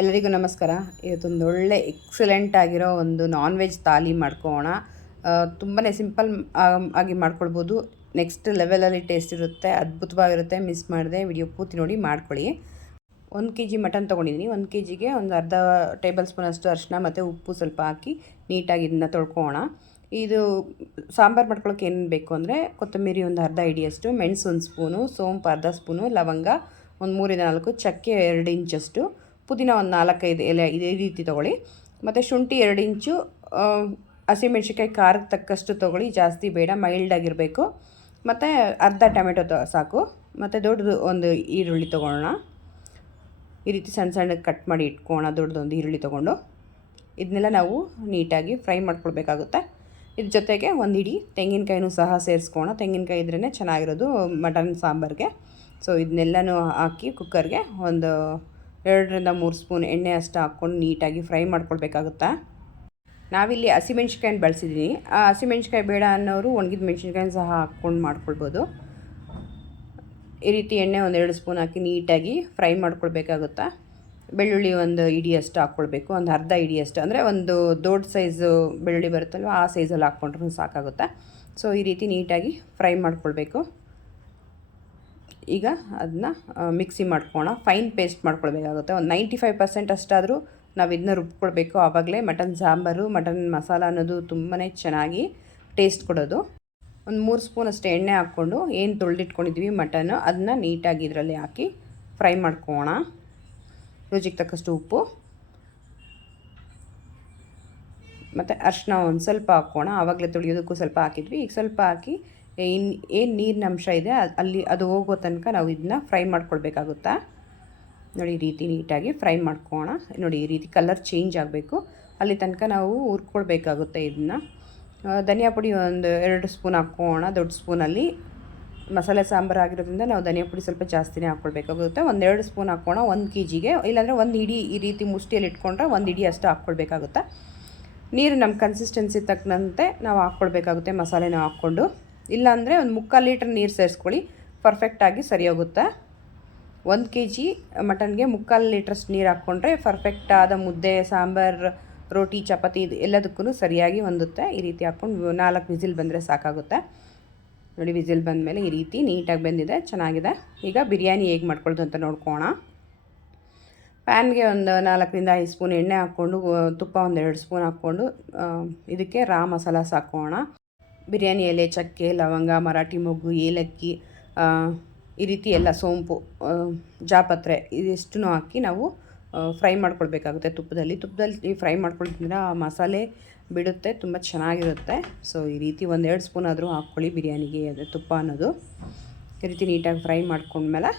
ಎಲ್ಲರಿಗೂ ನಮಸ್ಕಾರ. ಇವತ್ತೊಂದು ಒಳ್ಳೆ ಎಕ್ಸಲೆಂಟ್ ಆಗಿರೋ ಒಂದು ನಾನ್ ವೆಜ್ ಥಾಲಿ ಮಾಡ್ಕೊಳ್ಳೋಣ. ತುಂಬಾ ಸಿಂಪಲ್ ಆಗಿ ಮಾಡ್ಕೊಳ್ಬೋದು. ನೆಕ್ಸ್ಟ್ ಲೆವೆಲಲ್ಲಿ ಟೇಸ್ಟ್ ಇರುತ್ತೆ, ಅದ್ಭುತವಾಗಿರುತ್ತೆ. ಮಿಸ್ ಮಾಡಿದೆ, ವಿಡಿಯೋ ಪೂರ್ತಿ ನೋಡಿ ಮಾಡ್ಕೊಳ್ಳಿ. 1 kg ಮಟನ್ ತೊಗೊಂಡಿದ್ದೀನಿ. 1 kgಗೆ ಒಂದು ಅರ್ಧ ಟೇಬಲ್ ಸ್ಪೂನಷ್ಟು ಅರಿಶಿನ ಮತ್ತು ಉಪ್ಪು ಸ್ವಲ್ಪ ಹಾಕಿ ನೀಟಾಗಿ ಇದನ್ನ ತೊಳ್ಕೊಳ್ಳೋಣ. ಇದು ಸಾಂಬಾರು ಮಾಡ್ಕೊಳ್ಳೋಕೆ ಏನು ಬೇಕು ಅಂದರೆ ಕೊತ್ತಂಬರಿ ಒಂದು ಅರ್ಧ ಹಿಡಿಯಷ್ಟು, ಮೆಣಸು 1 ಸ್ಪೂನು, ಸೋಂಪು ಅರ್ಧ ಸ್ಪೂನು, ಲವಂಗ ಒಂದು 3-4, ಚಕ್ಕೆ 2 ಇಂಚಷ್ಟು, ಪುದೀನ ಒಂದು 4-5 ಎಲೆ ಇದೇ ರೀತಿ ತೊಗೊಳ್ಳಿ. ಮತ್ತು ಶುಂಠಿ 2 ಇಂಚು, ಹಸಿಮೆಣ್ಸಿಕಾಯಿ ಖಾರಕ್ಕೆ ತಕ್ಕಷ್ಟು ತೊಗೊಳ್ಳಿ, ಜಾಸ್ತಿ ಬೇಡ, ಮೈಲ್ಡಾಗಿರಬೇಕು. ಮತ್ತು ಅರ್ಧ ಟೊಮೆಟೊ ಸಾಕು. ಮತ್ತು ದೊಡ್ಡದು ಒಂದು ಈರುಳ್ಳಿ ತೊಗೊಳ್ಳೋಣ. ಈ ರೀತಿ ಸಣ್ಣ ಸಣ್ಣಗೆ ಕಟ್ ಮಾಡಿ ಇಟ್ಕೊಳ್ಳೋಣ. ದೊಡ್ಡದೊಂದು ಈರುಳ್ಳಿ ತೊಗೊಂಡು ಇದನ್ನೆಲ್ಲ ನಾವು ನೀಟಾಗಿ ಫ್ರೈ ಮಾಡ್ಕೊಳ್ಬೇಕಾಗುತ್ತೆ. ಇದ್ರ ಜೊತೆಗೆ ಒಂದು ಹಿಡಿ ತೆಂಗಿನಕಾಯಿನೂ ಸಹ ಸೇರಿಸ್ಕೊಳ್ಳೋಣ. ತೆಂಗಿನಕಾಯಿ ಇದ್ರೇ ಚೆನ್ನಾಗಿರೋದು ಮಟನ್ ಸಾಂಬಾರಿಗೆ. ಸೊ ಇದನ್ನೆಲ್ಲನೂ ಹಾಕಿ ಕುಕ್ಕರ್ಗೆ ಒಂದು 2-3 ಸ್ಪೂನ್ ಎಣ್ಣೆ ಅಷ್ಟು ಹಾಕ್ಕೊಂಡು ನೀಟಾಗಿ ಫ್ರೈ ಮಾಡ್ಕೊಳ್ಬೇಕಾಗುತ್ತೆ. ನಾವಿಲ್ಲಿ ಹಸಿಮೆಣ್ಸಿಕಾಯಿನ ಬಳಸಿದ್ದೀನಿ. ಆ ಹಸಿಮೆಣ್ಸಿಕಾಯಿ ಬೇಡ ಅನ್ನೋರು ಒಣಗಿದ ಮೆಣಸಿನ್ಕಾಯಿನ ಸಹ ಹಾಕ್ಕೊಂಡು ಮಾಡ್ಕೊಳ್ಬೋದು. ಈ ರೀತಿ ಎಣ್ಣೆ ಒಂದು 2 ಸ್ಪೂನ್ ಹಾಕಿ ನೀಟಾಗಿ ಫ್ರೈ ಮಾಡ್ಕೊಳ್ಬೇಕಾಗುತ್ತೆ. ಬೆಳ್ಳುಳ್ಳಿ ಒಂದು ಹಿಡಿಯಷ್ಟು ಹಾಕ್ಕೊಳ್ಬೇಕು, ಒಂದು ಅರ್ಧ ಹಿಡಿಯಷ್ಟು, ಅಂದರೆ ಒಂದು ದೊಡ್ಡ ಸೈಜು ಬೆಳ್ಳುಳ್ಳಿ ಬರುತ್ತಲ್ವ ಆ ಸೈಜಲ್ಲಿ ಹಾಕ್ಕೊಂಡ್ರೂ ಸಾಕಾಗುತ್ತೆ. ಸೊ ಈ ರೀತಿ ನೀಟಾಗಿ ಫ್ರೈ ಮಾಡ್ಕೊಳ್ಬೇಕು. ಈಗ ಅದನ್ನ ಮಿಕ್ಸಿ ಮಾಡ್ಕೊಳ್ಳೋಣ. ಫೈನ್ ಪೇಸ್ಟ್ ಮಾಡ್ಕೊಳ್ಬೇಕಾಗುತ್ತೆ. ಒಂದು 95% ಅಷ್ಟಾದರೂ ನಾವು ಇದನ್ನ ರುಬ್ಕೊಳ್ಬೇಕು. ಆವಾಗಲೇ ಮಟನ್ ಸಾಂಬಾರು, ಮಟನ್ ಮಸಾಲ ಅನ್ನೋದು ತುಂಬಾ ಚೆನ್ನಾಗಿ ಟೇಸ್ಟ್ ಕೊಡೋದು. ಒಂದು 3 ಸ್ಪೂನ್ ಅಷ್ಟು ಎಣ್ಣೆ ಹಾಕ್ಕೊಂಡು ಏನು ತೊಳೆದಿಟ್ಕೊಂಡಿದ್ವಿ ಮಟನ್ನು ಅದನ್ನ ನೀಟಾಗಿ ಇದರಲ್ಲಿ ಹಾಕಿ ಫ್ರೈ ಮಾಡ್ಕೊಳ್ಳೋಣ. ರುಚಿಗೆ ತಕ್ಕಷ್ಟು ಉಪ್ಪು ಮತ್ತು ಅರಿಶಿನ ಒಂದು ಸ್ವಲ್ಪ ಹಾಕ್ಕೋಣ. ಆವಾಗಲೇ ತೊಳೆಯೋದಕ್ಕೂ ಸ್ವಲ್ಪ ಹಾಕಿದ್ವಿ. ಈಗ ಸ್ವಲ್ಪ ಹಾಕಿ ಏನು ನೀರಿನ ಅಂಶ ಇದೆ ಅಲ್ಲಿ ಅದು ಹೋಗೋ ತನಕ ನಾವು ಇದನ್ನ ಫ್ರೈ ಮಾಡ್ಕೊಳ್ಬೇಕಾಗುತ್ತಾ. ನೋಡಿ ಈ ರೀತಿ ನೀಟಾಗಿ ಫ್ರೈ ಮಾಡ್ಕೊಳ್ಳೋಣ. ನೋಡಿ ಈ ರೀತಿ ಕಲರ್ ಚೇಂಜ್ ಆಗಬೇಕು, ಅಲ್ಲಿ ತನಕ ನಾವು ಹುರ್ಕೊಳ್ಬೇಕಾಗುತ್ತೆ ಇದನ್ನು. ಧನಿಯಾ ಪುಡಿ ಒಂದು 2 ಸ್ಪೂನ್ ಹಾಕ್ಕೊಳ್ಳೋಣ. ದೊಡ್ಡ ಸ್ಪೂನಲ್ಲಿ ಮಸಾಲೆ ಸಾಂಬಾರು ಆಗಿರೋದ್ರಿಂದ ನಾವು ಧನಿಯಾ ಪುಡಿ ಸ್ವಲ್ಪ ಜಾಸ್ತಿನೇ ಹಾಕ್ಕೊಳ್ಬೇಕಾಗುತ್ತೆ. 1-2 ಸ್ಪೂನ್ ಹಾಕ್ಕೋಣ 1 kgಗೆ. ಇಲ್ಲಾಂದರೆ ಒಂದು ಹಿಡಿ ಈ ರೀತಿ ಮುಷ್ಟಿಯಲ್ಲಿ ಇಟ್ಕೊಂಡ್ರೆ 1 ಹಿಡಿ ಅಷ್ಟು ಹಾಕ್ಕೊಳ್ಬೇಕಾಗುತ್ತೆ. ನೀರು ನಮ್ಮ ಕನ್ಸಿಸ್ಟೆನ್ಸಿ ತಕ್ಕಂತೆ ನಾವು ಹಾಕ್ಕೊಳ್ಬೇಕಾಗುತ್ತೆ ಮಸಾಲೆನ ಹಾಕ್ಕೊಂಡು. ಇಲ್ಲಾಂದರೆ ಒಂದು 3/4 ಲೀಟ್ರ್ ನೀರು ಸೇರಿಸ್ಕೊಳ್ಳಿ, ಪರ್ಫೆಕ್ಟಾಗಿ ಸರಿ ಹೋಗುತ್ತೆ. 1 kg ಮಟನ್ಗೆ 3/4 ಲೀಟ್ರಷ್ಟು ನೀರು ಹಾಕ್ಕೊಂಡ್ರೆ ಪರ್ಫೆಕ್ಟಾದ ಮುದ್ದೆ, ಸಾಂಬಾರು, ರೋಟಿ, ಚಪಾತಿ ಇದು ಎಲ್ಲದಕ್ಕೂ ಸರಿಯಾಗಿ ಹೊಂದುತ್ತೆ. ಈ ರೀತಿ ಹಾಕ್ಕೊಂಡು 4 ವಿಸಿಲ್ ಬಂದರೆ ಸಾಕಾಗುತ್ತೆ. ನೋಡಿ ವಿಸಿಲ್ ಬಂದಮೇಲೆ ಈ ರೀತಿ ನೀಟಾಗಿ ಬೆಂದಿದೆ, ಚೆನ್ನಾಗಿದೆ. ಈಗ ಬಿರಿಯಾನಿ ಹೇಗೆ ಮಾಡ್ಕೊಳ್ಳೋದು ಅಂತ ನೋಡ್ಕೊಳ್ಳೋಣ. ಪ್ಯಾನ್ಗೆ ಒಂದು 4-5 ಸ್ಪೂನ್ ಎಣ್ಣೆ ಹಾಕ್ಕೊಂಡು ತುಪ್ಪ ಒಂದು 2 ಸ್ಪೂನ್ ಹಾಕ್ಕೊಂಡು ಇದಕ್ಕೆ ರಾ ಮಸಾಲಾಸ್ ಹಾಕ್ಕೊಳ್ಳೋಣ. ಬಿರಿಯಾನಿ ಎಲೆ, ಚಕ್ಕೆ, ಲವಂಗ, ಮರಾಠಿ ಮೊಗ್ಗು, ಏಲಕ್ಕಿ, ಈ ರೀತಿ ಎಲ್ಲ ಸೋಂಪು, ಜಾಪತ್ರೆ ಇದಿಷ್ಟನ್ನು ಹಾಕಿ ನಾವು ಫ್ರೈ ಮಾಡ್ಕೊಳ್ಬೇಕಾಗುತ್ತೆ ತುಪ್ಪದಲ್ಲಿ ಫ್ರೈ ಮಾಡ್ಕೊಳ್ತಿದ್ರೆ ಆ ಮಸಾಲೆ ಬಿಡುತ್ತೆ, ತುಂಬ ಚೆನ್ನಾಗಿರುತ್ತೆ. ಸೊ ಈ ರೀತಿ 1-2 ಸ್ಪೂನ್ ಆದರೂ ಹಾಕ್ಕೊಳ್ಳಿ ಬಿರಿಯಾನಿಗೆ ಅದು ತುಪ್ಪ ಅನ್ನೋದು. ಈ ರೀತಿ ನೀಟಾಗಿ ಫ್ರೈ ಮಾಡ್ಕೊಂಡ್ಮೇಲೆ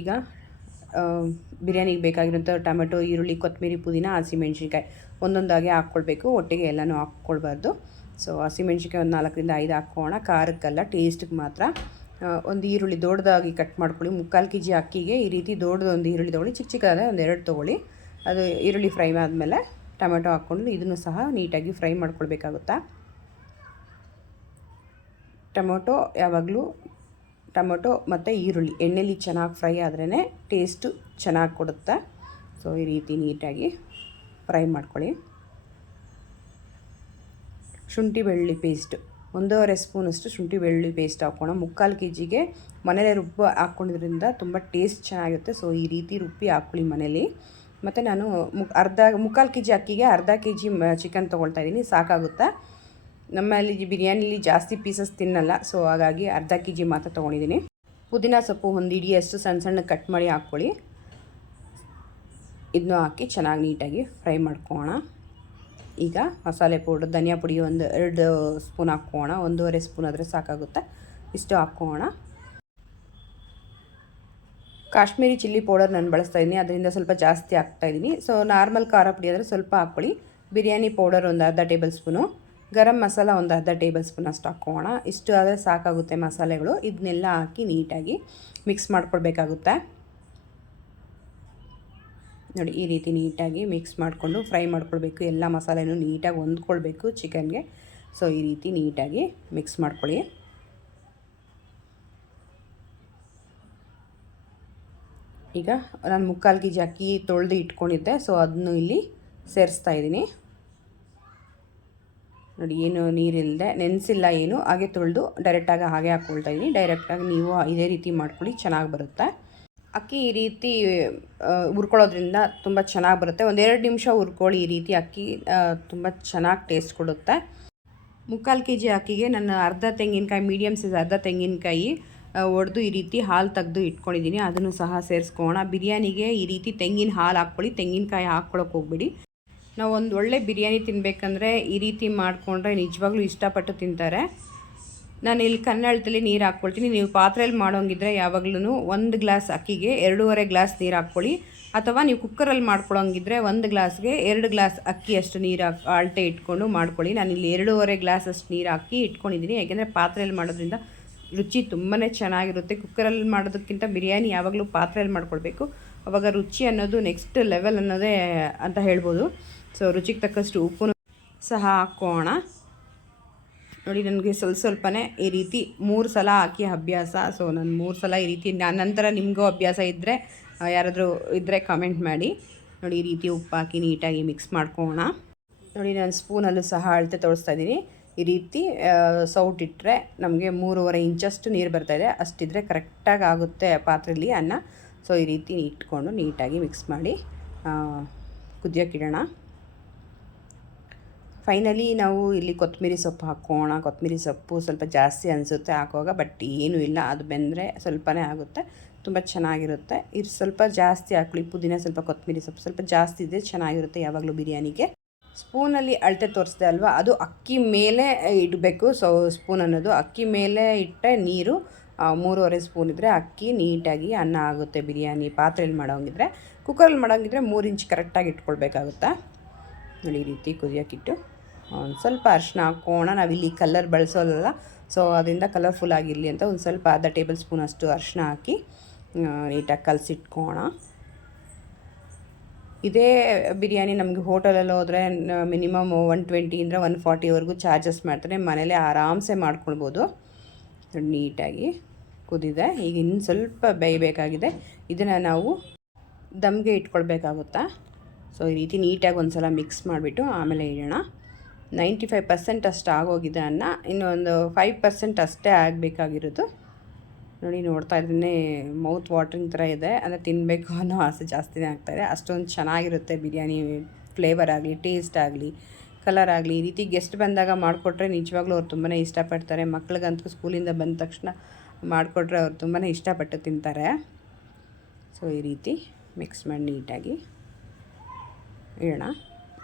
ಈಗ ಬಿರಿಯಾನಿಗೆ ಬೇಕಾಗಿರೋಂಥ ಟೊಮೆಟೊ, ಈರುಳ್ಳಿ, ಕೊತ್ತಂಬರಿ, ಪುದೀನ, ಹಸಿಮೆಣ್ಸಿನ್ಕಾಯಿ ಒಂದೊಂದಾಗಿ ಹಾಕ್ಕೊಳ್ಬೇಕು, ಒಟ್ಟಿಗೆ ಎಲ್ಲನೂ ಹಾಕ್ಕೊಳ್ಬಾರ್ದು. ಸೊ ಹಸಿಮೆಣ್ಸಿನ್ಕಾಯಿ ಒಂದು 4-5 ಹಾಕ್ಕೊಳ್ಳೋಣ, ಖಾರಕ್ಕಲ್ಲ ಟೇಸ್ಟಿಗೆ ಮಾತ್ರ. ಒಂದು ಈರುಳ್ಳಿ ದೊಡ್ಡದಾಗಿ ಕಟ್ ಮಾಡ್ಕೊಳ್ಳಿ. 3/4 kg ಅಕ್ಕಿಗೆ ಈ ರೀತಿ ದೊಡ್ಡದೊಂದು ಈರುಳ್ಳಿ ತೊಗೊಳ್ಳಿ, ಚಿಕ್ಕದಾದ ಒಂದು 2 ತೊಗೊಳ್ಳಿ. ಅದು ಈರುಳ್ಳಿ ಫ್ರೈ ಆದಮೇಲೆ ಟೊಮೆಟೊ ಹಾಕ್ಕೊಂಡು ಇದನ್ನು ಸಹ ನೀಟಾಗಿ ಫ್ರೈ ಮಾಡ್ಕೊಳ್ಬೇಕಾಗುತ್ತಾ. ಟೊಮೊಟೊ ಮತ್ತು ಈರುಳ್ಳಿ ಎಣ್ಣೆಲಿ ಚೆನ್ನಾಗಿ ಫ್ರೈ ಆದ್ರೇ ಟೇಸ್ಟು ಚೆನ್ನಾಗಿ ಕೊಡುತ್ತೆ. ಸೊ ಈ ರೀತಿ ನೀಟಾಗಿ ಫ್ರೈ ಮಾಡ್ಕೊಳ್ಳಿ. ಶುಂಠಿ ಬೆಳ್ಳುಳ್ಳಿ ಪೇಸ್ಟ್ 1.5 ಸ್ಪೂನಷ್ಟು ಶುಂಠಿ ಬೆಳ್ಳುಳ್ಳಿ ಪೇಸ್ಟ್ ಹಾಕೋಣ. 3/4 kgಗೆ ಮನೇಲೆ ಹಾಕ್ಕೊಂಡಿದ್ರಿಂದ ತುಂಬ ಟೇಸ್ಟ್ ಚೆನ್ನಾಗಿರುತ್ತೆ. ಸೊ ಈ ರೀತಿ ರುಬ್ಬಿ ಹಾಕ್ಕೊಳ್ಳಿ ಮನೇಲಿ. ಮತ್ತು ನಾನು 3/4 kg ಅಕ್ಕಿಗೆ ಅರ್ಧ kg ಚಿಕನ್ ತೊಗೊಳ್ತಾ ಇದ್ದೀನಿ, ಸಾಕಾಗುತ್ತೆ. ನಮ್ಮಲ್ಲಿ ಬಿರಿಯಾನಿಲಿ ಜಾಸ್ತಿ ಪೀಸಸ್ ತಿನ್ನಲ್ಲ, ಸೊ ಹಾಗಾಗಿ ಅರ್ಧ kg ಮಾತ್ರ ತೊಗೊಂಡಿದ್ದೀನಿ. ಪುದೀನ ಸೊಪ್ಪು ಒಂದು ಹಿಡಿಯಷ್ಟು ಸಣ್ಣ ಕಟ್ ಮಾಡಿ ಹಾಕ್ಕೊಳ್ಳಿ. ಇದನ್ನು ಹಾಕಿ ಚೆನ್ನಾಗಿ ನೀಟಾಗಿ ಫ್ರೈ ಮಾಡ್ಕೊಳ್ಳೋಣ. ಈಗ ಮಸಾಲೆ ಪೌಡ್ರ್, ಧನಿಯಾ ಪುಡಿ ಒಂದು 2 ಸ್ಪೂನ್ ಹಾಕ್ಕೊಳ್ಳೋಣ. 1.5 ಸ್ಪೂನ್ ಆದರೆ ಸಾಕಾಗುತ್ತೆ, ಇಷ್ಟು ಹಾಕ್ಕೊಳ್ಳೋಣ. ಕಾಶ್ಮೀರಿ ಚಿಲ್ಲಿ ಪೌಡರ್ ನಾನು ಬಳಸ್ತಾಯಿದ್ದೀನಿ, ಅದರಿಂದ ಸ್ವಲ್ಪ ಜಾಸ್ತಿ ಹಾಕ್ತಾಯಿದ್ದೀನಿ. ಸೊ ನಾರ್ಮಲ್ ಖಾರ ಪುಡಿ ಆದರೆ ಸ್ವಲ್ಪ ಹಾಕ್ಕೊಳ್ಳಿ. ಬಿರಿಯಾನಿ ಪೌಡರ್ ಒಂದು ಅರ್ಧ ಟೇಬಲ್ ಸ್ಪೂನು, ಗರಂ ಮಸಾಲ ಒಂದು ಅರ್ಧ ಟೇಬಲ್ ಸ್ಪೂನ್ ಅಷ್ಟು ಹಾಕ್ಕೊಳ್ಳೋಣ. ಇಷ್ಟು ಆದರೆ ಸಾಕಾಗುತ್ತೆ ಮಸಾಲೆಗಳು. ಇದನ್ನೆಲ್ಲ ಹಾಕಿ ನೀಟಾಗಿ ಮಿಕ್ಸ್ ಮಾಡ್ಕೊಳ್ಬೇಕಾಗುತ್ತೆ. ನೋಡಿ ಈ ರೀತಿ ನೀಟಾಗಿ ಮಿಕ್ಸ್ ಮಾಡಿಕೊಂಡು ಫ್ರೈ ಮಾಡ್ಕೊಳ್ಬೇಕು. ಎಲ್ಲ ಮಸಾಲೆನೂ ನೀಟಾಗಿ ಹೊಂದ್ಕೊಳ್ಬೇಕು ಚಿಕನ್ಗೆ. ಸೊ ಈ ರೀತಿ ನೀಟಾಗಿ ಮಿಕ್ಸ್ ಮಾಡ್ಕೊಳ್ಳಿ. ಈಗ ನಾನು 3/4 kg ಅಕ್ಕಿ ತೊಳೆದು ಇಟ್ಕೊಂಡಿದ್ದೆ, ಸೊ ಅದನ್ನು ಇಲ್ಲಿ ಸೇರಿಸ್ತಾ ಇದ್ದೀನಿ. ನೋಡಿ, ಏನು ನೀರಿಲ್ಲದೆ, ನೆನೆಸಿಲ್ಲ ಏನು, ಹಾಗೆ ತೊಳೆದು ಡೈರೆಕ್ಟಾಗಿ ಹಾಗೆ ಹಾಕ್ಕೊಳ್ತಾ ಇದ್ದೀನಿ. ಡೈರೆಕ್ಟಾಗಿ ನೀವು ಇದೇ ರೀತಿ ಮಾಡ್ಕೊಳ್ಳಿ, ಚೆನ್ನಾಗಿ ಬರುತ್ತೆ. ಅಕ್ಕಿ ಈ ರೀತಿ ಹುರ್ಕೊಳ್ಳೋದ್ರಿಂದ ತುಂಬ ಚೆನ್ನಾಗಿ ಬರುತ್ತೆ. 1-2 ನಿಮಿಷ ಹುರ್ಕೊಳ್ಳಿ. ಈ ರೀತಿ ಅಕ್ಕಿ ತುಂಬ ಚೆನ್ನಾಗಿ ಟೇಸ್ಟ್ ಕೊಡುತ್ತೆ. 3/4 kg ಅಕ್ಕಿಗೆ ನಾನು ಅರ್ಧ ತೆಂಗಿನಕಾಯಿ, ಮೀಡಿಯಮ್ ಸೈಜ್ ಅರ್ಧ ತೆಂಗಿನಕಾಯಿ ಒಡೆದು ಈ ರೀತಿ ಹಾಲು ತೆಗೆದು ಇಟ್ಕೊಂಡಿದ್ದೀನಿ. ಅದನ್ನು ಸಹ ಸೇರಿಸ್ಕೊಳ್ಳೋಣ. ಬಿರಿಯಾನಿಗೆ ಈ ರೀತಿ ತೆಂಗಿನ ಹಾಲು ಹಾಕ್ಕೊಳ್ಳಿ, ತೆಂಗಿನಕಾಯಿ ಹಾಕ್ಕೊಳ್ಳೋಕೆ ಹೋಗ್ಬಿಡಿ. ನಾವು ಒಂದು ಒಳ್ಳೆ ಬಿರಿಯಾನಿ ತಿನ್ನಬೇಕಂದ್ರೆ ಈ ರೀತಿ ಮಾಡಿಕೊಂಡ್ರೆ ನಿಜವಾಗ್ಲೂ ಇಷ್ಟಪಟ್ಟು ತಿಂತಾರೆ. ನಾನು ಇಲ್ಲಿ ಕನ್ನಡದಲ್ಲಿ ನೀರು ಹಾಕ್ಕೊಳ್ತೀನಿ. ನೀವು ಪಾತ್ರೆಯಲ್ಲಿ ಮಾಡೋಂಗಿದ್ರೆ ಯಾವಾಗ್ಲೂ 1 ಗ್ಲಾಸ್ ಅಕ್ಕಿಗೆ 2.5 ಗ್ಲಾಸ್ ನೀರು ಹಾಕ್ಕೊಳ್ಳಿ. ಅಥವಾ ನೀವು ಕುಕ್ಕರಲ್ಲಿ ಮಾಡ್ಕೊಳ್ಳೋಂಗಿದ್ರೆ 1 ಗ್ಲಾಸ್ಗೆ 2 ಗ್ಲಾಸ್ ಅಕ್ಕಿ ಅಷ್ಟು ನೀರು ಅಳತೆ ಇಟ್ಕೊಂಡು ಮಾಡ್ಕೊಳ್ಳಿ. ನಾನಿಲ್ಲಿ 2.5 ಗ್ಲಾಸ್ ಅಷ್ಟು ನೀರು ಹಾಕಿ ಇಟ್ಕೊಂಡಿದ್ದೀನಿ. ಯಾಕೆಂದರೆ ಪಾತ್ರೆಯಲ್ಲಿ ಮಾಡೋದ್ರಿಂದ ರುಚಿ ತುಂಬಾ ಚೆನ್ನಾಗಿರುತ್ತೆ. ಕುಕ್ಕರಲ್ಲಿ ಮಾಡೋದಕ್ಕಿಂತ ಬಿರಿಯಾನಿ ಯಾವಾಗಲೂ ಪಾತ್ರೆಯಲ್ಲಿ ಮಾಡ್ಕೊಳ್ಬೇಕು. ಆವಾಗ ರುಚಿ ಅನ್ನೋದು ನೆಕ್ಸ್ಟ್ ಲೆವೆಲ್ ಅನ್ನೋದೇ ಅಂತ ಹೇಳ್ಬೋದು. ಸೊ ರುಚಿಗೆ ತಕ್ಕಷ್ಟು ಉಪ್ಪು ಸಹ ಹಾಕೋಣ. ನೋಡಿ, ನನಗೆ ಸ್ವಲ್ಪನೇ ಈ ರೀತಿ 3 ಸಲ ಹಾಕಿ ಅಭ್ಯಾಸ. ಸೊ ನಾನು 3 ಸಲ ಈ ರೀತಿ, ನಂತರ ನಿಮಗೂ ಅಭ್ಯಾಸ ಇದ್ದರೆ ಯಾರಾದರೂ ಇದ್ದರೆ ಕಮೆಂಟ್ ಮಾಡಿ. ನೋಡಿ, ಈ ರೀತಿ ಉಪ್ಪು ಹಾಕಿ ನೀಟಾಗಿ ಮಿಕ್ಸ್ ಮಾಡ್ಕೋಣ. ನೋಡಿ, ನಾನು ಸ್ಪೂನಲ್ಲೂ ಸಹ ಅಳತೆ ತೋರಿಸ್ತಾ ಇದ್ದೀನಿ. ಈ ರೀತಿ ಸೌಟಿಟ್ಟರೆ ನಮಗೆ 3.5 ಇಂಚಷ್ಟು ನೀರು ಬರ್ತಾಯಿದೆ. ಅಷ್ಟಿದ್ರೆ ಕರೆಕ್ಟಾಗಿ ಆಗುತ್ತೆ ಪಾತ್ರೆಯಲ್ಲಿ ಅನ್ನ. ಸೊ ಈ ರೀತಿ ಇಟ್ಕೊಂಡು ನೀಟಾಗಿ ಮಿಕ್ಸ್ ಮಾಡಿ ಕುದಿಯೋಕ್ಕಿಡೋಣ. ಫೈನಲಿ ನಾವು ಇಲ್ಲಿ ಕೊತ್ತಂಬರಿ ಸೊಪ್ಪು ಹಾಕೋಣ. ಕೊತ್ತಂಬರಿ ಸೊಪ್ಪು ಸ್ವಲ್ಪ ಜಾಸ್ತಿ ಅನಿಸುತ್ತೆ ಹಾಕುವಾಗ, ಬಟ್ ಏನೂ ಇಲ್ಲ, ಅದು ಬೆಂದರೆ ಸ್ವಲ್ಪನೇ ಆಗುತ್ತೆ, ತುಂಬ ಚೆನ್ನಾಗಿರುತ್ತೆ. ಇದು ಸ್ವಲ್ಪ ಜಾಸ್ತಿ ಹಾಕ್ಕೊಳ್ಳಿ. ಪುದೀನ ಸ್ವಲ್ಪ, ಕೊತ್ತಂಬರಿ ಸೊಪ್ಪು ಸ್ವಲ್ಪ ಜಾಸ್ತಿ ಇದೆ, ಚೆನ್ನಾಗಿರುತ್ತೆ ಯಾವಾಗಲೂ ಬಿರಿಯಾನಿಗೆ. ಸ್ಪೂನಲ್ಲಿ ಅಳತೆ ತೋರಿಸ್ದೆ ಅಲ್ವಾ, ಅದು ಅಕ್ಕಿ ಮೇಲೆ ಇಡಬೇಕು. ಸೊ ಸ್ಪೂನ್ ಅನ್ನೋದು ಅಕ್ಕಿ ಮೇಲೆ ಇಟ್ಟರೆ ನೀರು 3.5 ಸ್ಪೂನ್ ಇದ್ದರೆ ಅಕ್ಕಿ ನೀಟಾಗಿ ಅನ್ನ ಆಗುತ್ತೆ ಬಿರಿಯಾನಿ. ಪಾತ್ರೆಯಲ್ಲಿ ಮಾಡೋಂಗಿದ್ರೆ, ಕುಕ್ಕರಲ್ಲಿ ಮಾಡೋಂಗಿದ್ರೆ 3 ಇಂಚ್ ಕರೆಕ್ಟಾಗಿ ಇಟ್ಕೊಳ್ಬೇಕಾಗುತ್ತಾ. ನೋಡಿ, ಈ ರೀತಿ ಕುದಿಯೋಕ್ಕಿಟ್ಟು ಒಂದು ಸ್ವಲ್ಪ ಅರಿಶಿನ ಹಾಕೋಣ. ನಾವಿಲ್ಲಿ ಕಲರ್ ಬಳಸೋಲ್ಲ, ಸೊ ಅದರಿಂದ ಕಲರ್ಫುಲ್ ಆಗಿರಲಿ ಅಂತ ಒಂದು ಸ್ವಲ್ಪ ಅರ್ಧ ಟೇಬಲ್ ಸ್ಪೂನ್ ಅಷ್ಟು ಅರಿಶಿನ ಹಾಕಿ ನೀಟಾಗಿ ಕಲಸಿಟ್ಕೋಣ. ಇದೇ ಬಿರಿಯಾನಿ ನಮಗೆ ಹೋಟೆಲಲ್ಲಿ ಹೋದರೆ ಮಿನಿಮಮ್ 120 140ವರೆಗೂ ಚಾರ್ಜಸ್ ಮಾಡ್ತಾರೆ. ಮನೇಲೇ ಆರಾಮ್ಸೆ ಮಾಡ್ಕೊಳ್ಬೋದು. ನೀಟಾಗಿ ಕುದಿದೆ. ಈಗ ಇನ್ನು ಸ್ವಲ್ಪ ಬೇಯಬೇಕಾಗಿದೆ. ಇದನ್ನು ನಾವು ದಮ್ಗೆ ಇಟ್ಕೊಳ್ಬೇಕಾಗುತ್ತಾ. ಸೊ ಈ ರೀತಿ ನೀಟಾಗಿ ಒಂದು ಸಲ ಮಿಕ್ಸ್ ಮಾಡಿಬಿಟ್ಟು ಆಮೇಲೆ ಇಡೋಣ. 95% ಅಷ್ಟು ಆಗೋಗಿದೆ ಅನ್ನ. ಇನ್ನೊಂದು 5% ಅಷ್ಟೇ ಆಗಬೇಕಾಗಿರೋದು. ನೋಡಿ, ನೋಡ್ತಾ ಇದ್ದೀನಿ ಮೌತ್ ವಾಟ್ರಿಂಗ್ ಥರ ಇದೆ, ಅಂದರೆ ತಿನ್ನಬೇಕು ಅನ್ನೋ ಆಸೆ ಜಾಸ್ತಿನೇ ಆಗ್ತಾಯಿದೆ. ಅಷ್ಟೊಂದು ಚೆನ್ನಾಗಿರುತ್ತೆ ಬಿರಿಯಾನಿ. ಫ್ಲೇವರ್ ಆಗಲಿ, ಟೇಸ್ಟ್ ಆಗಲಿ, ಕಲರ್ ಆಗಲಿ. ಈ ರೀತಿ ಗೆಸ್ಟ್ ಬಂದಾಗ ಮಾಡಿಕೊಟ್ರೆ ನಿಜವಾಗ್ಲೂ ಅವ್ರು ತುಂಬಾ ಇಷ್ಟಪಡ್ತಾರೆ. ಮಕ್ಳಿಗಂತೂ ಸ್ಕೂಲಿಂದ ಬಂದ ತಕ್ಷಣ ಮಾಡಿಕೊಟ್ರೆ ಅವ್ರು ತುಂಬಾ ಇಷ್ಟಪಟ್ಟು ತಿಂತಾರೆ. ಸೊ ಈ ರೀತಿ ಮಿಕ್ಸ್ ಮಾಡಿ ನೀಟಾಗಿ ಇಡೋಣ.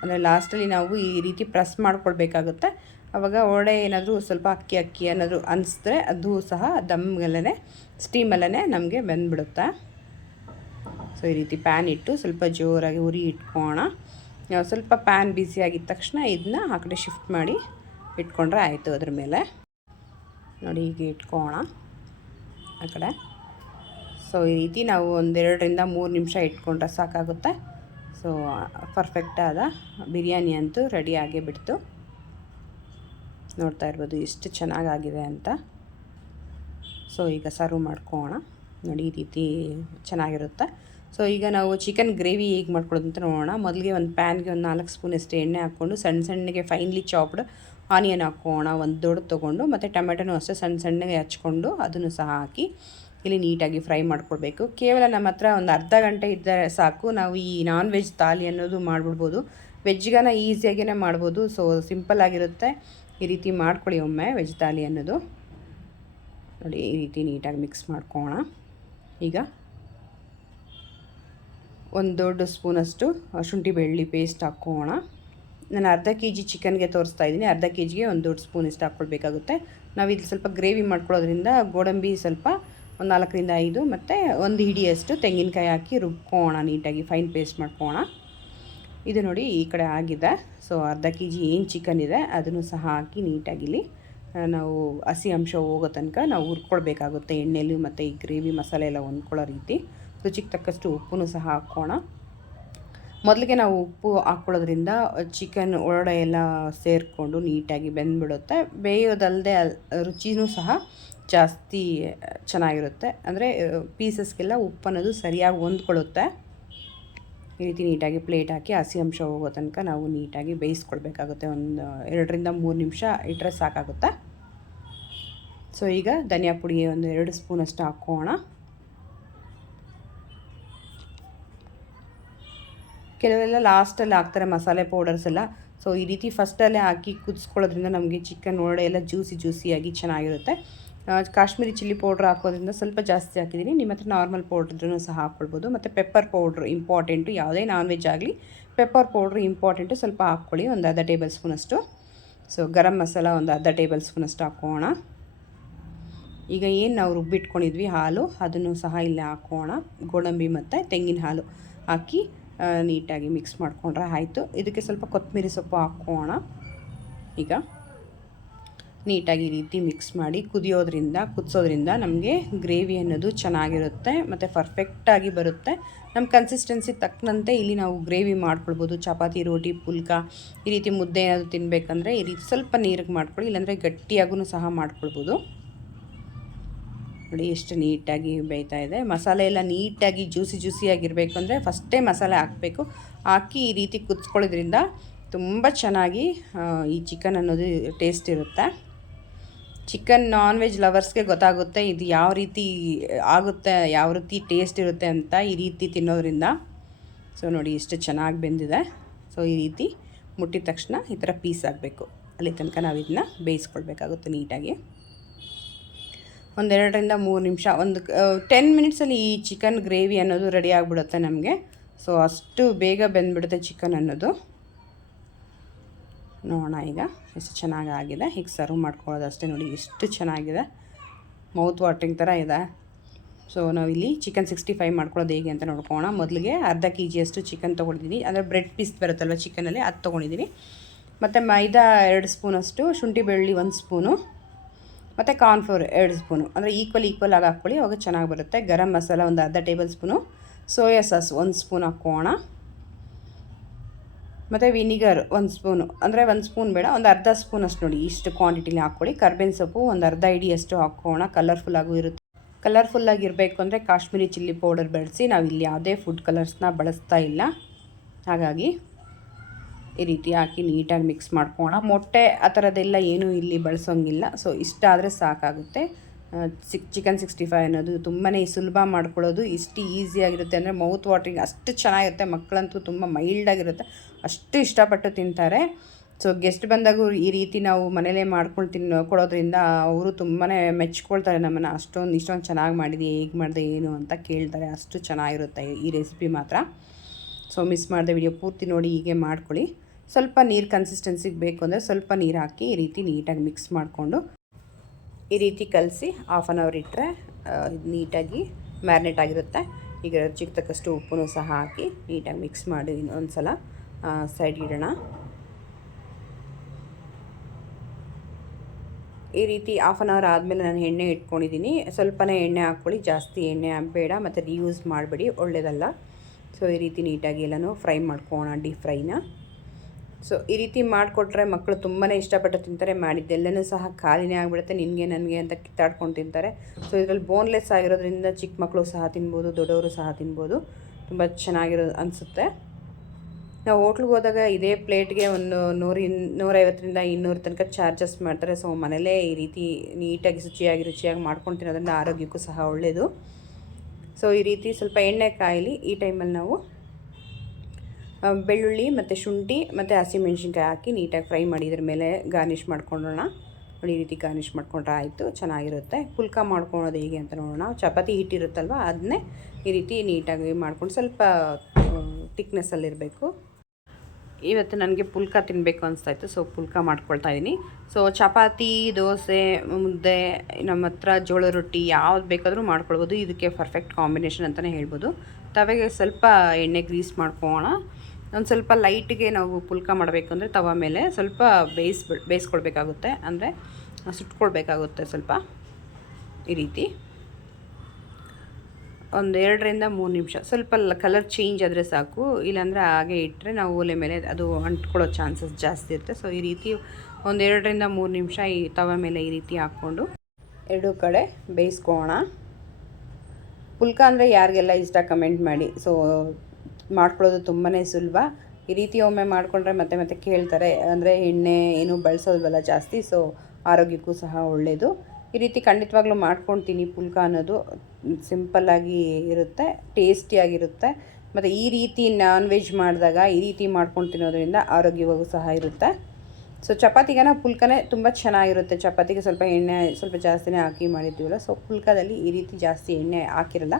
ಅಂದರೆ ಲಾಸ್ಟಲ್ಲಿ ನಾವು ಈ ರೀತಿ ಪ್ರೆಸ್ ಮಾಡ್ಕೊಳ್ಬೇಕಾಗುತ್ತೆ. ಆವಾಗ ಒಡೆ ಏನಾದರೂ ಸ್ವಲ್ಪ ಅಕ್ಕಿ ಏನಾದರೂ ಅನಿಸಿದ್ರೆ ಅದು ಸಹ ದಮ್ಮಲ್ಲೇ, ಸ್ಟೀಮಲ್ಲೇ ನಮಗೆ ಬೆಂದ್ಬಿಡುತ್ತೆ. ಸೊ ಈ ರೀತಿ ಪ್ಯಾನ್ ಇಟ್ಟು ಸ್ವಲ್ಪ ಜೋರಾಗಿ ಉರಿ ಇಟ್ಕೋಣ. ಸ್ವಲ್ಪ ಪ್ಯಾನ್ ಬಿಸಿಯಾಗಿದ್ದ ತಕ್ಷಣ ಇದನ್ನ ಆ ಕಡೆ ಶಿಫ್ಟ್ ಮಾಡಿ ಇಟ್ಕೊಂಡ್ರೆ ಆಯಿತು. ಅದ್ರ ಮೇಲೆ ನೋಡಿ, ಹೀಗೆ ಇಟ್ಕೋಣ ಆ ಕಡೆ. ಸೊ ಈ ರೀತಿ ನಾವು 1-2 ನಿಮಿಷ ಇಟ್ಕೊಂಡ್ರೆ ಸಾಕಾಗುತ್ತೆ. ಸೊ ಪರ್ಫೆಕ್ಟಾದ ಬಿರಿಯಾನಿ ಅಂತೂ ರೆಡಿ ಆಗೇ ಬಿಡ್ತು. ನೋಡ್ತಾ ಇರ್ಬೋದು ಎಷ್ಟು ಚೆನ್ನಾಗಾಗಿದೆ ಅಂತ. ಸೊ ಈಗ ಸರ್ವ್ ಮಾಡ್ಕೋಣ. ನೋಡಿ, ಈ ರೀತಿ ಚೆನ್ನಾಗಿರುತ್ತೆ. ಸೊ ಈಗ ನಾವು ಚಿಕನ್ ಗ್ರೇವಿ ಹೇಗೆ ಮಾಡ್ಕೊಳ್ಳೋದು ಅಂತ ನೋಡೋಣ. ಮೊದಲಿಗೆ ಒಂದು ಪ್ಯಾನ್ಗೆ ಒಂದು 4 ಸ್ಪೂನಷ್ಟು ಎಣ್ಣೆ ಹಾಕ್ಕೊಂಡು ಸಣ್ಣಗೆ ಫೈನ್ಲಿ ಚಾಪ್ಡ್ ಆನಿಯನ್ ಹಾಕೋಣ. ಒಂದು ದೊಡ್ಡ ತೊಗೊಂಡು, ಮತ್ತು ಟೊಮೆಟೊನೂ ಅಷ್ಟೇ ಸಣ್ಣಗೆ ಹಚ್ಕೊಂಡು ಅದನ್ನು ಸಹ ಹಾಕಿ ಇಲ್ಲಿ ನೀಟಾಗಿ ಫ್ರೈ ಮಾಡ್ಕೊಳ್ಬೇಕು. ಕೇವಲ ನಮ್ಮ ಹತ್ರ ಒಂದು ಅರ್ಧ ಗಂಟೆ ಇದ್ದರೆ ಸಾಕು, ನಾವು ಈ ನಾನ್ ವೆಜ್ ಥಾಲಿ ಅನ್ನೋದು ಮಾಡಿಬಿಡ್ಬೋದು. ವೆಜ್ಗನ ಈಸಿಯಾಗೇ ಮಾಡ್ಬೋದು. ಸೊ ಸಿಂಪಲ್ ಆಗಿರುತ್ತೆ. ಈ ರೀತಿ ಮಾಡ್ಕೊಳ್ಳಿ ಒಮ್ಮೆ ವೆಜ್ ಥಾಲಿ ಅನ್ನೋದು. ನೋಡಿ, ಈ ರೀತಿ ನೀಟಾಗಿ ಮಿಕ್ಸ್ ಮಾಡ್ಕೋಣ. ಈಗ ಒಂದು ದೊಡ್ಡ ಸ್ಪೂನಷ್ಟು ಶುಂಠಿ ಬೆಳ್ಳುಳ್ಳಿ ಪೇಸ್ಟ್ ಹಾಕ್ಕೋಣ. ನಾನು ಅರ್ಧ kg ಚಿಕನ್ಗೆ ತೋರಿಸ್ತಾ ಇದ್ದೀನಿ. ಅರ್ಧ kgಗೆ ಒಂದು ದೊಡ್ಡ ಸ್ಪೂನ್ ಇಷ್ಟು ಹಾಕ್ಕೊಳ್ಬೇಕಾಗುತ್ತೆ. ನಾವು ಇದು ಸ್ವಲ್ಪ ಗ್ರೇವಿ ಮಾಡ್ಕೊಳ್ಳೋದ್ರಿಂದ ಗೋಡಂಬಿ ಸ್ವಲ್ಪ ಒಂದು 4-5 ಮತ್ತು ಒಂದು ಹಿಡಿಯಷ್ಟು ತೆಂಗಿನಕಾಯಿ ಹಾಕಿ ರುಬ್ಕೋಣ. ನೀಟಾಗಿ ಫೈನ್ ಪೇಸ್ಟ್ ಮಾಡ್ಕೋಣ. ಇದು ನೋಡಿ ಈ ಕಡೆ ಆಗಿದೆ. ಸೊ ಅರ್ಧ kg ಏನು ಚಿಕನ್ ಇದೆ ಅದನ್ನು ಸಹ ಹಾಕಿ ನೀಟಾಗಿಲ್ಲಿ ನಾವು ಹಸಿ ಅಂಶ ಹೋಗೋ ತನಕ ನಾವು ಹುರ್ಕೊಳ್ಬೇಕಾಗುತ್ತೆ ಎಣ್ಣೆಲಿ. ಮತ್ತು ಈ ಗ್ರೇವಿ ಮಸಾಲೆ ಎಲ್ಲ ಹೊಂದ್ಕೊಳ್ಳೋ ರೀತಿ ರುಚಿಗೆ ತಕ್ಕಷ್ಟು ಉಪ್ಪು ಸಹ ಹಾಕೋಣ. ಮೊದಲಿಗೆ ನಾವು ಉಪ್ಪು ಹಾಕ್ಕೊಳ್ಳೋದ್ರಿಂದ ಚಿಕನ್ ಒಳಗಡೆ ಎಲ್ಲ ಸೇರಿಕೊಂಡು ನೀಟಾಗಿ ಬೆಂದ್ಬಿಡುತ್ತೆ. ಬೇಯೋದಲ್ಲದೆ ರುಚಿನೂ ಸಹ ಜಾಸ್ತಿ ಚೆನ್ನಾಗಿರುತ್ತೆ. ಅಂದರೆ ಪೀಸಸ್ಗೆಲ್ಲ ಉಪ್ಪು ಅನ್ನೋದು ಸರಿಯಾಗಿ ಹೊಂದ್ಕೊಳ್ಳುತ್ತೆ. ಈ ರೀತಿ ನೀಟಾಗಿ ಪ್ಲೇಟ್ ಹಾಕಿ ಹಸಿ ಅಂಶ ಹೋಗೋ ತನಕ ನಾವು ನೀಟಾಗಿ ಬೇಯಿಸ್ಕೊಳ್ಬೇಕಾಗುತ್ತೆ. ಒಂದು 2ರಿಂದ 3 ನಿಮಿಷ ಇಟ್ಟರೆ ಸಾಕಾಗುತ್ತೆ. ಸೊ ಈಗ ಧನಿಯಾ ಪುಡಿ ಒಂದು 2 ಸ್ಪೂನಷ್ಟು ಹಾಕೋಣ. ಕೆಲವೆಲ್ಲ ಲಾಸ್ಟಲ್ಲಿ ಹಾಕ್ತಾರೆ ಮಸಾಲೆ ಪೌಡರ್ಸ್ ಎಲ್ಲ. ಸೊ ಈ ರೀತಿ ಫಸ್ಟಲ್ಲೇ ಹಾಕಿ ಕುದಿಸ್ಕೊಳ್ಳೋದ್ರಿಂದ ನಮಗೆ ಚಿಕನ್ ಒಳಗಡೆ ಎಲ್ಲ ಜ್ಯೂಸಿಯಾಗಿ ಚೆನ್ನಾಗಿರುತ್ತೆ. ಕಾಶ್ಮೀರಿ ಚಿಲ್ಲಿ ಪೌಡ್ರ್ ಹಾಕೋದ್ರಿಂದ ಸ್ವಲ್ಪ ಜಾಸ್ತಿ ಹಾಕಿದ್ದೀನಿ. ನಿಮ್ಮ ಹತ್ರ ನಾರ್ಮಲ್ ಪೌಡ್ರೂ ಸಹ ಹಾಕ್ಕೊಳ್ಬೋದು. ಮತ್ತು ಪೆಪ್ಪರ್ ಪೌಡ್ರ್ ಇಂಪಾರ್ಟೆಂಟು, ಯಾವುದೇ ನಾನ್ ವೆಜ್ ಆಗಲಿ ಪೆಪ್ಪರ್ ಪೌಡ್ರ್ ಇಂಪಾರ್ಟೆಂಟು, ಸ್ವಲ್ಪ ಹಾಕ್ಕೊಳ್ಳಿ, ಒಂದು ಅರ್ಧ ಟೇಬಲ್ ಸ್ಪೂನಷ್ಟು. ಸೊ ಗರಂ ಮಸಾಲ ಒಂದು ಅರ್ಧ ಟೇಬಲ್ ಸ್ಪೂನಷ್ಟು ಹಾಕೋಣ. ಈಗ ಏನು ನಾವು ರುಬ್ಬಿಟ್ಕೊಂಡಿದ್ವಿ ಹಾಲು, ಅದನ್ನು ಸಹ ಇಲ್ಲೇ ಹಾಕೋಣ. ಗೋಡಂಬಿ ಮತ್ತು ತೆಂಗಿನ ಹಾಲು ಹಾಕಿ ನೀಟಾಗಿ ಮಿಕ್ಸ್ ಮಾಡಿಕೊಂಡ್ರೆ ಆಯಿತು. ಇದಕ್ಕೆ ಸ್ವಲ್ಪ ಕೊತ್ತಂಬರಿ ಸೊಪ್ಪು ಹಾಕೋಣ. ಈಗ ನೀಟಾಗಿ ಈ ರೀತಿ ಮಿಕ್ಸ್ ಮಾಡಿ ಕುದಿಸೋದ್ರಿಂದ ನಮಗೆ ಗ್ರೇವಿ ಅನ್ನೋದು ಚೆನ್ನಾಗಿರುತ್ತೆ ಮತ್ತು ಪರ್ಫೆಕ್ಟಾಗಿ ಬರುತ್ತೆ. ನಮ್ಮ ಕನ್ಸಿಸ್ಟೆನ್ಸಿ ತಕ್ಕಂತೆ ಇಲ್ಲಿ ನಾವು ಗ್ರೇವಿ ಮಾಡ್ಕೊಳ್ಬೋದು. ಚಪಾತಿ, ರೋಟಿ, ಪುಲ್ಕ ಈ ರೀತಿ ಮುದ್ದೆ ಏನಾದರೂ ತಿನ್ನಬೇಕಂದ್ರೆ ಈ ರೀತಿ ಸ್ವಲ್ಪ ನೀರಿಗೆ ಮಾಡ್ಕೊಳ್ಳಿ, ಇಲ್ಲಾಂದರೆ ಗಟ್ಟಿಯಾಗೂ ಸಹ ಮಾಡ್ಕೊಳ್ಬೋದು. ನೋಡಿ ಎಷ್ಟು ನೀಟಾಗಿ ಬೇಯ್ತಾ ಇದೆ. ಮಸಾಲೆ ಎಲ್ಲ ನೀಟಾಗಿ ಜ್ಯೂಸಿಯಾಗಿರಬೇಕು ಅಂದರೆ ಫಸ್ಟೇ ಮಸಾಲೆ ಹಾಕಬೇಕು. ಹಾಕಿ ಈ ರೀತಿ ಕುದಿಸ್ಕೊಳ್ಳೋದ್ರಿಂದ ತುಂಬ ಚೆನ್ನಾಗಿ ಈ ಚಿಕನ್ ಅನ್ನೋದು ಟೇಸ್ಟ್ ಇರುತ್ತೆ. ಚಿಕನ್ ನಾನ್ ವೆಜ್ ಲವರ್ಸ್ಗೆ ಗೊತ್ತಾಗುತ್ತೆ ಇದು ಯಾವ ರೀತಿ ಆಗುತ್ತೆ, ಯಾವ ರೀತಿ ಟೇಸ್ಟ್ ಇರುತ್ತೆ ಅಂತ ಈ ರೀತಿ ತಿನ್ನೋದ್ರಿಂದ. ಸೊ ನೋಡಿ ಎಷ್ಟು ಚೆನ್ನಾಗಿ ಬೆಂದಿದೆ. ಸೊ ಈ ರೀತಿ ಮುಟ್ಟಿದ ತಕ್ಷಣ ಈ ಥರ ಪೀಸ್ ಆಗಬೇಕು. ಅಲ್ಲಿ ತನಕ ನಾವು ಇದನ್ನ ಬೇಯಿಸ್ಕೊಳ್ಬೇಕಾಗುತ್ತೆ ನೀಟಾಗಿ. ಒಂದು 2ರಿಂದ 3 ನಿಮಿಷ, ಒಂದು 10 ಮಿನಿಟ್ಸಲ್ಲಿ ಈ ಚಿಕನ್ ಗ್ರೇವಿ ಅನ್ನೋದು ರೆಡಿ ಆಗಿಬಿಡುತ್ತೆ ನಮಗೆ. ಸೊ ಅಷ್ಟು ಬೇಗ ಬೆಂದ್ಬಿಡುತ್ತೆ ಚಿಕನ್ ಅನ್ನೋದು. ನೋಡೋಣ ಈಗ ಎಷ್ಟು ಚೆನ್ನಾಗಿದೆ. ಹೀಗೆ ಸರ್ವ್ ಮಾಡ್ಕೊಳ್ಳೋದು ಅಷ್ಟೇ. ನೋಡಿ ಎಷ್ಟು ಚೆನ್ನಾಗಿದೆ, ಮೌತ್ ವಾಟ್ರಿಂಗ್ ಥರ ಇದೆ. ಸೊ ನಾವಿಲ್ಲಿ ಚಿಕನ್ 65 ಮಾಡ್ಕೊಳ್ಳೋದು ಹೇಗೆ ಅಂತ ನೋಡ್ಕೊಳ್ಳೋಣ. ಮೊದಲಿಗೆ ಅರ್ಧ kg ಚಿಕನ್ ತೊಗೊಂಡಿದ್ದೀನಿ. ಅಂದರೆ ಬ್ರೆಡ್ ಪೀಸ್ ಬರುತ್ತಲ್ವ ಚಿಕನಲ್ಲಿ, ಅದು ತೊಗೊಂಡಿದ್ದೀನಿ. ಮತ್ತು ಮೈದಾ 2 ಸ್ಪೂನಷ್ಟು, ಶುಂಠಿ ಬೆಳ್ಳುಳ್ಳಿ 1 ಸ್ಪೂನು, ಮತ್ತು ಕಾರ್ನ್ಫ್ಲೋರ್ 2 ಸ್ಪೂನು. ಅಂದರೆ ಈಕ್ವಲ್ ಆಗಿ ಹಾಕ್ಕೊಳ್ಳಿ, ಅವಾಗ ಚೆನ್ನಾಗಿ ಬರುತ್ತೆ. ಗರಂ ಮಸಾಲ ಒಂದು ಅರ್ಧ table spoon, soya sauce 1 spoon ಹಾಕೋಣ. ಮತ್ತು ವಿನಿಗರ್ 1 ಸ್ಪೂನು, ಅಂದರೆ 1 ಸ್ಪೂನ್ ಬೇಡ, ಒಂದು ಅರ್ಧ ಸ್ಪೂನಷ್ಟು ನೋಡಿ ಇಷ್ಟು ಕ್ವಾಂಟಿಟಿಲಿ ಹಾಕ್ಕೊಳ್ಳಿ. ಕರ್ಬೇವಿನ ಸೊಪ್ಪು ಒಂದು ಅರ್ಧ ಹಿಡಿಯಷ್ಟು ಹಾಕೋಣ. ಕಲರ್ಫುಲ್ಲಾಗೂ ಇರುತ್ತೆ. ಕಲರ್ಫುಲ್ಲಾಗಿರಬೇಕು ಅಂದರೆ ಕಾಶ್ಮೀರಿ ಚಿಲ್ಲಿ ಪೌಡರ್ ಬಳಸಿ. ನಾವಿಲ್ಲಿ ಯಾವುದೇ ಫುಡ್ ಕಲರ್ಸ್ನ ಬಳಸ್ತಾ ಇಲ್ಲ. ಹಾಗಾಗಿ ಈ ರೀತಿ ಹಾಕಿ ನೀಟಾಗಿ ಮಿಕ್ಸ್ ಮಾಡ್ಕೋಣ. ಮೊಟ್ಟೆ ಆ ಥರದ್ದೆಲ್ಲ ಏನೂ ಇಲ್ಲಿ ಬಳಸೋಂಗಿಲ್ಲ. ಸೊ ಇಷ್ಟ ಆದರೆ ಸಾಕಾಗುತ್ತೆ. ಚಿಕನ್ 65 ಅನ್ನೋದು ತುಂಬಾ ಸುಲಭ ಮಾಡ್ಕೊಳ್ಳೋದು. ಇಷ್ಟು ಈಸಿಯಾಗಿರುತ್ತೆ ಅಂದರೆ ಮೌತ್ ವಾಟ್ರಿಂಗ್ ಅಷ್ಟು ಚೆನ್ನಾಗಿರುತ್ತೆ. ಮಕ್ಕಳಂತೂ ತುಂಬ ಮೈಲ್ಡಾಗಿರುತ್ತೆ, ಅಷ್ಟು ಇಷ್ಟಪಟ್ಟು ತಿಂತಾರೆ. ಸೊ ಗೆಸ್ಟ್ ಬಂದಾಗೂ ಈ ರೀತಿ ನಾವು ಮನೇಲೇ ಮಾಡ್ಕೊಂಡು ಕೊಡೋದ್ರಿಂದ ಅವರು ತುಂಬಾ ಮೆಚ್ಕೊಳ್ತಾರೆ ನಮ್ಮನ್ನು. ಇಷ್ಟೊಂದು ಚೆನ್ನಾಗಿ ಮಾಡಿದೆ, ಹೇಗೆ ಮಾಡಿದೆ ಏನು ಅಂತ ಕೇಳ್ತಾರೆ. ಅಷ್ಟು ಚೆನ್ನಾಗಿರುತ್ತೆ ಈ ರೆಸಿಪಿ ಮಾತ್ರ. ಸೊ ಮಿಸ್ ಮಾಡಿದೆ ವಿಡಿಯೋ ಪೂರ್ತಿ ನೋಡಿ ಹೀಗೆ ಮಾಡ್ಕೊಳ್ಳಿ. ಸ್ವಲ್ಪ ನೀರು ಕನ್ಸಿಸ್ಟೆನ್ಸಿಗೆ ಬೇಕು ಅಂದರೆ ಸ್ವಲ್ಪ ನೀರು ಹಾಕಿ ಈ ರೀತಿ ನೀಟಾಗಿ ಮಿಕ್ಸ್ ಮಾಡಿಕೊಂಡು ಈ ರೀತಿ ಕಲಸಿ ಹಾಫ್ ಆನ್ ಅವರ್ ಇಟ್ಟರೆ ನೀಟಾಗಿ ಮ್ಯಾರಿನೇಟ್ ಆಗಿರುತ್ತೆ. ಈಗ ರುಚಿಗೆ ತಕ್ಕಷ್ಟು ಉಪ್ಪು ಸಹ ಹಾಕಿ ನೀಟಾಗಿ ಮಿಕ್ಸ್ ಮಾಡಿ ಒಂದು ಸಲ ಸೈಡ್ ಇಡೋಣ. ಈ ರೀತಿ ಹಾಫ್ ಆನ್ ಅವರ್ ಆದಮೇಲೆ ನಾನು ಎಣ್ಣೆ ಇಟ್ಕೊಂಡಿದ್ದೀನಿ. ಸ್ವಲ್ಪನೇ ಎಣ್ಣೆ ಹಾಕ್ಕೊಳ್ಳಿ, ಜಾಸ್ತಿ ಎಣ್ಣೆ ಬೇಡ, ಮತ್ತು ರೀಯೂಸ್ ಮಾಡಬೇಡಿ, ಒಳ್ಳೆಯದಲ್ಲ. ಸೊ ಈ ರೀತಿ ನೀಟಾಗಿ ಎಲ್ಲನೂ ಫ್ರೈ ಮಾಡ್ಕೊಳ್ಳೋಣ, ಡೀಪ್ ಫ್ರೈನ. ಸೊ ಈ ರೀತಿ ಮಾಡಿಕೊಟ್ರೆ ಮಕ್ಕಳು ತುಂಬಾ ಇಷ್ಟಪಟ್ಟು ತಿಂತಾರೆ. ಮಾಡಿದ್ದೆಲ್ಲನೂ ಸಹ ಖಾಲಿನೇ ಆಗಿಬಿಡುತ್ತೆ, ನಿನಗೆ ನನಗೆ ಅಂತ ಕಿತ್ತಾಡ್ಕೊಂಡು ತಿಂತಾರೆ. ಸೊ ಇದರಲ್ಲಿ ಬೋನ್ಲೆಸ್ ಆಗಿರೋದ್ರಿಂದ ಚಿಕ್ಕ ಮಕ್ಕಳು ಸಹ ತಿನ್ಬೋದು, ದೊಡ್ಡವರು ಸಹ ತಿನ್ಬೋದು. ತುಂಬ ಅನಿಸುತ್ತೆ. ನಾವು ಹೋಟ್ಲಿಗೆ ಹೋದಾಗ ಇದೇ ಪ್ಲೇಟ್ಗೆ ಒಂದು 150ರಿಂದ 200 ತನಕ ಚಾರ್ಜಸ್ ಮಾಡ್ತಾರೆ. ಸೊ ಮನೇಲೇ ಈ ರೀತಿ ನೀಟಾಗಿ ರುಚಿಯಾಗಿ ಮಾಡ್ಕೊಂಡು ತಿನ್ನೋದ್ರಿಂದ ಆರೋಗ್ಯಕ್ಕೂ ಸಹ ಒಳ್ಳೆಯದು. ಸೊ ಈ ರೀತಿ ಸ್ವಲ್ಪ ಎಣ್ಣೆ ಕಾಯಲಿ. ಈ ಟೈಮಲ್ಲಿ ನಾವು ಬೆಳ್ಳುಳ್ಳಿ ಮತ್ತು ಶುಂಠಿ ಮತ್ತು ಹಸಿಮೆಣ್ಸಿನ್ಕಾಯಿ ಹಾಕಿ ನೀಟಾಗಿ ಫ್ರೈ ಮಾಡಿ ಇದ್ರ ಮೇಲೆ ಗಾರ್ನಿಷ್ ಮಾಡ್ಕೊಳ್ಳೋಣ. ನೋಡಿ ಈ ರೀತಿ ಗಾರ್ನಿಷ್ ಮಾಡ್ಕೊಂಡ್ರೆ ಆಯಿತು, ಚೆನ್ನಾಗಿರುತ್ತೆ. ಪುಲ್ಕ ಮಾಡ್ಕೊಳ್ಳೋದು ಹೇಗೆ ಅಂತ ನೋಡೋಣ. ಚಪಾತಿ ಹಿಟ್ಟಿರುತ್ತಲ್ವ ಅದನ್ನೇ ಈ ರೀತಿ ನೀಟಾಗಿ ಮಾಡ್ಕೊಂಡು ಸ್ವಲ್ಪ ಥಿಕ್ನೆಸ್ಸಲ್ಲಿರಬೇಕು. ಇವತ್ತು ನನಗೆ ಪುಲ್ಕ ತಿನ್ನಬೇಕು ಅನಿಸ್ತಾಯಿತ್ತು, ಸೊ ಪುಲ್ಕ ಮಾಡ್ಕೊಳ್ತಾ ಇದ್ದೀನಿ. ಸೊ ಚಪಾತಿ, ದೋಸೆ, ಮುದ್ದೆ, ನಮ್ಮ ಹತ್ರ ಜೋಳ ರೊಟ್ಟಿ ಯಾವ್ದು ಬೇಕಾದರೂ ಮಾಡ್ಕೊಳ್ಬೋದು. ಇದಕ್ಕೆ ಪರ್ಫೆಕ್ಟ್ ಕಾಂಬಿನೇಷನ್ ಅಂತಲೇ ಹೇಳ್ಬೋದು. ತವೆಗೆ ಸ್ವಲ್ಪ ಎಣ್ಣೆ ಗ್ರೀಸ್ ಮಾಡ್ಕೊಳ್ಳೋಣ. ಒಂದು ಸ್ವಲ್ಪ ಲೈಟ್ಗೆ ನಾವು ಪುಲ್ಕ ಮಾಡಬೇಕು ಅಂದರೆ ತವ ಮೇಲೆ ಸ್ವಲ್ಪ ಬೇಯಿಸ್ಕೊಳ್ಬೇಕಾಗುತ್ತೆ, ಅಂದರೆ ಸುಟ್ಕೊಳ್ಬೇಕಾಗುತ್ತೆ ಸ್ವಲ್ಪ. ಈ ರೀತಿ ಒಂದು 2ರಿಂದ 3 ನಿಮಿಷ ಸ್ವಲ್ಪ ಕಲರ್ ಚೇಂಜ್ ಆದರೆ ಸಾಕು. ಇಲ್ಲಾಂದರೆ ಹಾಗೆ ಇಟ್ಟರೆ ನಾವು ಒಲೆ ಮೇಲೆ ಅದು ಅಂಟ್ಕೊಳ್ಳೋ ಚಾನ್ಸಸ್ ಜಾಸ್ತಿ ಇರುತ್ತೆ. ಸೊ ಈ ರೀತಿ ಒಂದು 2ರಿಂದ 3 ನಿಮಿಷ ಈ ತವ ಮೇಲೆ ಈ ರೀತಿ ಹಾಕ್ಕೊಂಡು ಎರಡೂ ಕಡೆ ಬೇಯಿಸ್ಕೊಳ್ಳೋಣ. ಪುಲ್ಕ ಅಂದರೆ ಯಾರಿಗೆಲ್ಲ ಇಷ್ಟ ಕಮೆಂಟ್ ಮಾಡಿ. ಸೊ ಮಾಡ್ಕೊಳ್ಳೋದು ತುಂಬಾ ಸುಲಭ. ಈ ರೀತಿ ಒಮ್ಮೆ ಮಾಡಿಕೊಂಡ್ರೆ ಮತ್ತೆ ಮತ್ತೆ ಕೇಳ್ತಾರೆ. ಅಂದರೆ ಎಣ್ಣೆ ಏನು ಬಳಸೋಲ್ವಲ್ಲ ಜಾಸ್ತಿ, ಸೊ ಆರೋಗ್ಯಕ್ಕೂ ಸಹ ಒಳ್ಳೆಯದು. ಈ ರೀತಿ ಖಂಡಿತವಾಗ್ಲೂ ಮಾಡ್ಕೊಳ್ತೀನಿ. ಪುಲ್ಕ ಅನ್ನೋದು ಸಿಂಪಲ್ಲಾಗಿ ಇರುತ್ತೆ, ಟೇಸ್ಟಿಯಾಗಿರುತ್ತೆ. ಮತ್ತು ಈ ರೀತಿ ನಾನ್ ವೆಜ್ ಮಾಡಿದಾಗ ಈ ರೀತಿ ಮಾಡ್ಕೊಂಡು ತಿನ್ನೋದ್ರಿಂದ ಆರೋಗ್ಯವಾಗೂ ಸಹ ಇರುತ್ತೆ. ಸೊ ಚಪಾತಿಗೆನ ಪುಲ್ಕನೇ ತುಂಬ ಚೆನ್ನಾಗಿರುತ್ತೆ. ಚಪಾತಿಗೆ ಸ್ವಲ್ಪ ಎಣ್ಣೆ ಸ್ವಲ್ಪ ಜಾಸ್ತಿನೇ ಹಾಕಿ ಮಾಡಿರ್ತೀವಲ್ಲ, ಸೊ ಪುಲ್ಕದಲ್ಲಿ ಈ ರೀತಿ ಜಾಸ್ತಿ ಎಣ್ಣೆ ಹಾಕಿರಲ್ಲ.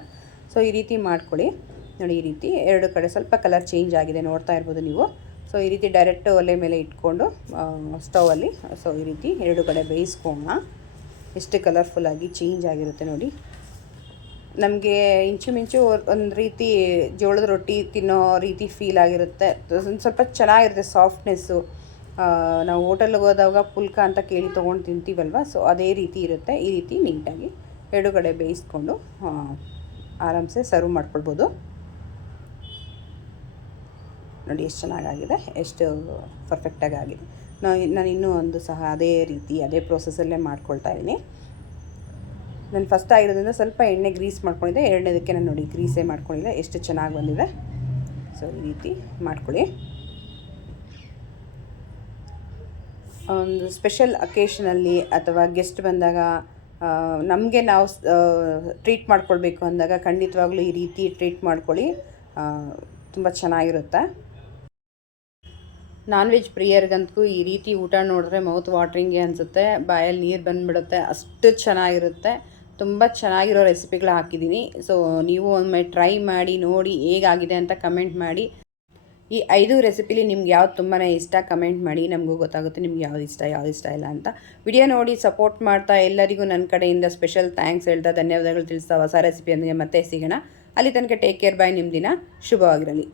ಸೊ ಈ ರೀತಿ ಮಾಡ್ಕೊಳ್ಳಿ. ನೋಡಿ, ಈ ರೀತಿ ಎರಡು ಕಡೆ ಸ್ವಲ್ಪ ಕಲರ್ ಚೇಂಜ್ ಆಗಿದೆ, ನೋಡ್ತಾ ಇರ್ಬೋದು ನೀವು. ಸೊ ಈ ರೀತಿ ಡೈರೆಕ್ಟ್ ಒಲೆ ಮೇಲೆ ಇಟ್ಕೊಂಡು ಸ್ಟವಲ್ಲಿ ಸೊ ಈ ರೀತಿ ಎರಡು ಕಡೆ ಬೇಯಿಸ್ಕೊಳ್ಳೋಣ. ಎಷ್ಟು ಕಲರ್ಫುಲ್ಲಾಗಿ ಚೇಂಜ್ ಆಗಿರುತ್ತೆ ನೋಡಿ. ನಮಗೆ ಇಂಚುಮಿಂಚು ಒಂದು ರೀತಿ ಜೋಳದ ರೊಟ್ಟಿ ತಿನ್ನೋ ರೀತಿ ಫೀಲ್ ಆಗಿರುತ್ತೆ. ಸ್ವಲ್ಪ ಚೆನ್ನಾಗಿರುತ್ತೆ ಸಾಫ್ಟ್ನೆಸ್ಸು. ನಾವು ಹೋಟೆಲ್ಗೆ ಹೋದಾಗ ಪುಲ್ಕ ಅಂತ ಕೇಳಿ ತೊಗೊಂಡು ತಿಂತೀವಲ್ವ, ಸೊ ಅದೇ ರೀತಿ ಇರುತ್ತೆ. ಈ ರೀತಿ ನೀಟಾಗಿ ಎರಡು ಕಡೆ ಬೇಯಿಸ್ಕೊಂಡು ಆರಾಮ್ಸೆ ಸರ್ವ್ ಮಾಡ್ಕೊಳ್ಬೋದು. ನೋಡಿ ಎಷ್ಟು ಚೆನ್ನಾಗಾಗಿದೆ, ಎಷ್ಟು ಪರ್ಫೆಕ್ಟಾಗಿ ಆಗಿದೆ. ನಾನು ಇನ್ನೂ ಒಂದು ಸಹ ಅದೇ ರೀತಿ ಅದೇ ಪ್ರೋಸೆಸ್ಸಲ್ಲೇ ಮಾಡ್ಕೊಳ್ತಾ ಇದ್ದೀನಿ. ನಾನು ಫಸ್ಟ್ ಆಗಿರೋದ್ರಿಂದ ಸ್ವಲ್ಪ ಎಣ್ಣೆ ಗ್ರೀಸ್ ಮಾಡ್ಕೊಂಡಿದ್ದೆ. ಎರಡನೇದಕ್ಕೆ ನಾನು ನೋಡಿ ಗ್ರೀಸೇ ಮಾಡ್ಕೊಂಡಿದ್ದೆ. ಎಷ್ಟು ಚೆನ್ನಾಗಿ ಬಂದಿದೆ. ಸೊ ಈ ರೀತಿ ಮಾಡ್ಕೊಳ್ಳಿ. ಒಂದು ಸ್ಪೆಷಲ್ ಅಕೇಶನಲ್ಲಿ ಅಥವಾ ಗೆಸ್ಟ್ ಬಂದಾಗ ನಮಗೆ ನಾವು ಟ್ರೀಟ್ ಮಾಡ್ಕೊಳ್ಬೇಕು ಅಂದಾಗ ಖಂಡಿತವಾಗ್ಲೂ ಈ ರೀತಿ ಟ್ರೀಟ್ ಮಾಡ್ಕೊಳ್ಳಿ. ತುಂಬ ಚೆನ್ನಾಗಿರುತ್ತೆ. ನಾನ್ ವೆಜ್ ಪ್ರಿಯರ್ಗಂತೂ ಈ ರೀತಿ ಊಟ ನೋಡಿದ್ರೆ ಮೌತ್ ವಾಟ್ರಿಂಗೇ ಅನಿಸುತ್ತೆ, ಬಾಯಲ್ಲಿ ನೀರು ಬಂದುಬಿಡುತ್ತೆ, ಅಷ್ಟು ಚೆನ್ನಾಗಿರುತ್ತೆ. ತುಂಬ ಚೆನ್ನಾಗಿರೋ ರೆಸಿಪಿಗಳು ಹಾಕಿದ್ದೀನಿ. ಸೊ ನೀವು ಒಮ್ಮೆ ಟ್ರೈ ಮಾಡಿ ನೋಡಿ ಹೇಗಾಗಿದೆ ಅಂತ ಕಮೆಂಟ್ ಮಾಡಿ. ಈ 5 ರೆಸಿಪಿಲಿ ನಿಮ್ಗೆ ಯಾವ್ದು ತುಂಬಾ ಇಷ್ಟ ಕಮೆಂಟ್ ಮಾಡಿ, ನಮಗೂ ಗೊತ್ತಾಗುತ್ತೆ ನಿಮ್ಗೆ ಯಾವ್ದು ಇಷ್ಟ ಇಲ್ಲ ಅಂತ. ವಿಡಿಯೋ ನೋಡಿ ಸಪೋರ್ಟ್ ಮಾಡ್ತಾ ಎಲ್ಲರಿಗೂ ನನ್ನ ಕಡೆಯಿಂದ ಸ್ಪೆಷಲ್ ಥ್ಯಾಂಕ್ಸ್ ಹೇಳ್ತಾ ಧನ್ಯವಾದಗಳು ತಿಳಿಸ್ತಾ ಹೊಸ ರೆಸಿಪಿಯೊಂದಿಗೆ ಮತ್ತೆ ಸಿಗೋಣ. ಅಲ್ಲಿ ತನಕ ಟೇಕ್ ಕೇರ್, ಬಾಯ್. ನಿಮ್ಮ ದಿನ ಶುಭವಾಗಿರಲಿ.